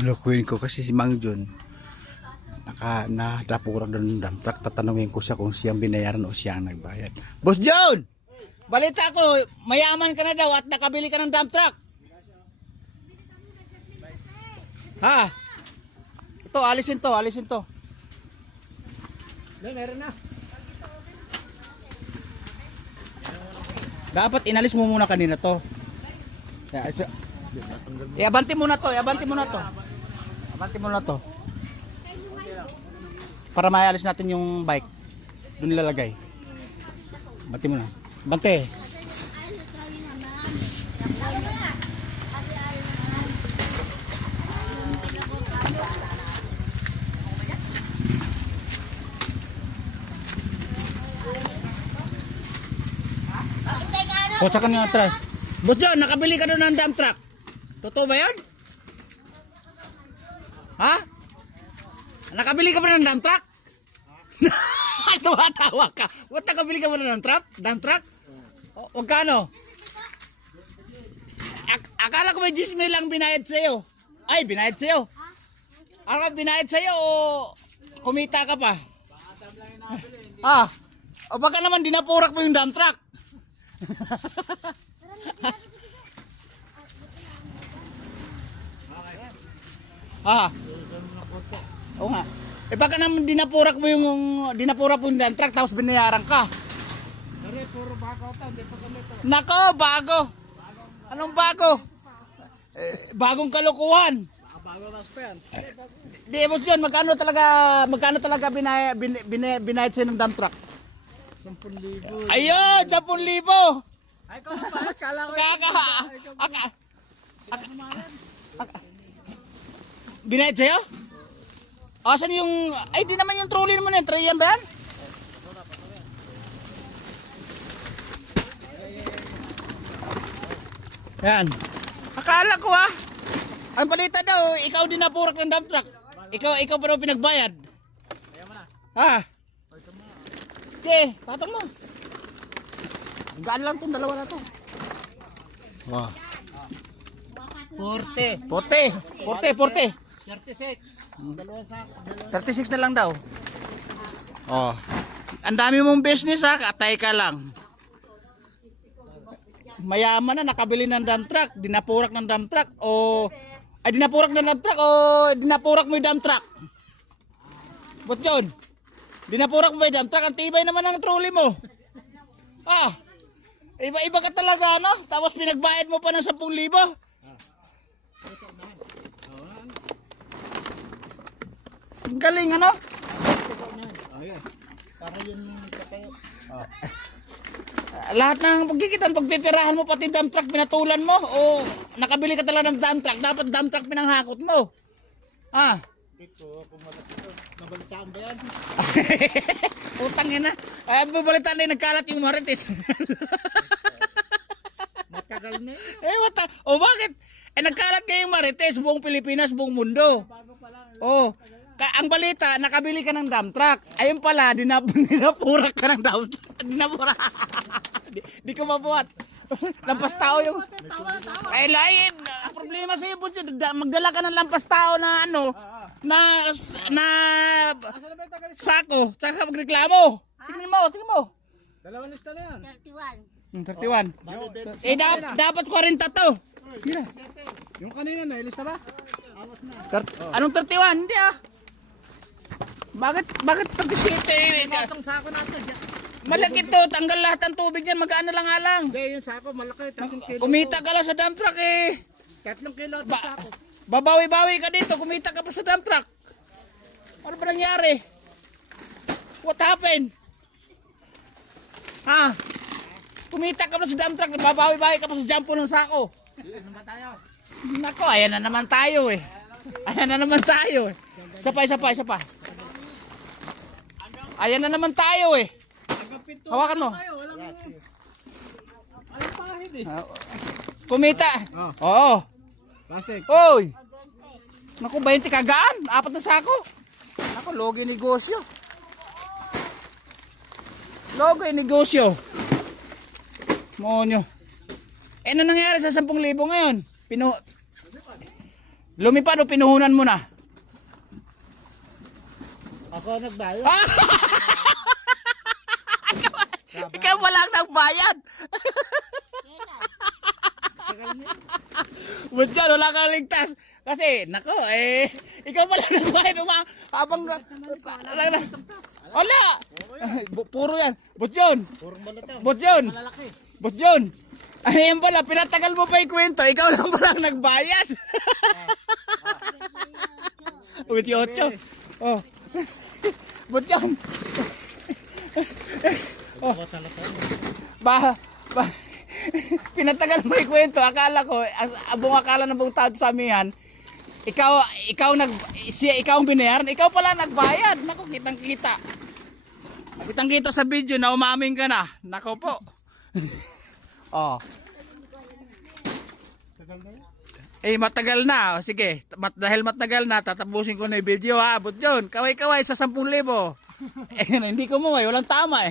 Lukuin ko kasi si Mang John nadapurang doon ng dump truck. Tatanungin ko siya kung siyang binayaran o siyang nagbayad. Boss John! Balita ko, mayaman ka na daw at nakabili ka ng dump truck. Ha? Ito, alisin to. Meron na. Dapat inalis mo muna kanina to. Abanti mo na to. Para maialis natin yung bike. Doon nilalagay. Banti mo na. Bante. Kotsakan yung atras. Boss John, nakabili ka doon ng dump truck. Totoo ba yan? Ha? Nakabili ka ba ng dump truck? Tawa ka. What, nakabili ka ba ng dump truck? Huwag ka ano? Akala ko may 10 mil lang binayad sa'yo. Ay, binayad sa'yo. Akala binayad sa'yo o kumita ka pa? O baka naman dinapurak mo yung dump truck. Oo nga. Baka naman dinapurak mo yung dump truck tapos binayaran ka. Puro bago ito, hindi pa ganito. Nako, bago. Anong bago? Bagong kalokohan. Bago mas pa yan. Di, boss John, magkano talaga binayad sa'yo ng dump truck? 10,000. Ayun, 10,000. Ay, kung pa, kala ko. Binayad sa'yo? Asan yung, ay di naman yung trolley naman yan, Trayan ba yan? Yan. Akala ko ang balita daw, ikaw din napurak ng dump truck. Ikaw pa daw pinagbayad. Ha? Okay, patong mo. Gaan lang tong dalawa na to. Wow. 40. 40. 36. 36 na lang daw. Oh. Ang dami mong business katay ka lang. Mayaman na nakabili ng dump truck, dinapurak ng dump truck o dinapurak mo yung dump truck. But yun, dinapurak mo yung dump truck, ang tibay naman ng trolley mo. Iba ka talaga tapos pinagbayad mo pa ng 10,000. Ang galing Para yun tayo. Lahat ng pagkikitan, pagpipirahan mo pati dump truck pinatulan mo o nakabili ka talaga ng dump truck, dapat dump truck pinanghakot mo. Ito, kung malaki ito. Nabalitaan ba yan? Utang yan babalitaan na nagkalat yung Marites. Matagal na yun. Bakit? Nagkalat kayo yung Marites, buong Pilipinas, buong mundo. Bago pa lang. Ang balita, nakabili ka ng dump truck. Ayun pala, dinapurak ka ng dump truck. Dinapurak. Di ko mabuhat. Lampas tao yung... Ay, lain. Ang problema sa'yo, Bunso, magdala ka ng lampas tao na sako. Tsaka magreklamo. Tingnan mo. Dalawang lista na yan. 31. Dapat 40 to. Yung kanina na, ilista ba? Awas na. Anong 31? Hindi Bakit 37? Itong sako natin. Malaki to, tanggal lahat ng tubig yan, mag-ano lang nga lang. Hindi, yung sako malaki. 3 kilo. Kumita ka lang sa dump truck 3 kilo ito sako. Babawi-bawi ka dito, kumita ka pa sa dump truck. Ano ba nangyari? What happened? Kumita ka pa sa dump truck, babawi-bawi ka pa sa jampo ng sako. Ano ba tayo? Nako, ayan na naman tayo Isa pa. Ayan na naman tayo Hawakan mo. Ayaw pangahid Kumita. Oo. Plastic. Oy. Naku, 20 kagaan. 4 na sako. Naku, logi negosyo. Monyo. Ano nangyari sa 10,000 ngayon? Lumipad o pinuhunan mo na? Ako nagbayad. Ah! Ikaw wala nagbayad. Tagal niya. Butyan, wala kang ligtas. Kasi, nako, ikaw pala nagbayad. Habang, wala. Puro yan. Butyon. Purong balataw. Butyon. Malalaki. Butyon. Ay, yan pala, pinatagal mo pa yung kwento. Ikaw lang pala nagbayad. 28. Oh. Butyon. Oh. Talata. Ba, pinatagal mo yung kwento. Akala ko, akala ng buong tao sa amihan, ikaw ang binayaran, ikaw pala nagbayad. Nako, kitang-kita. Kitang-kita sa video na umamin ka na. Nako po. Oh. Tagal na yan. Matagal na. O, sige, dahil matagal na, tatapusin ko na yung video ha. Abot yun. Kaway-kaway sa 10,000. Hindi ko mo walang tama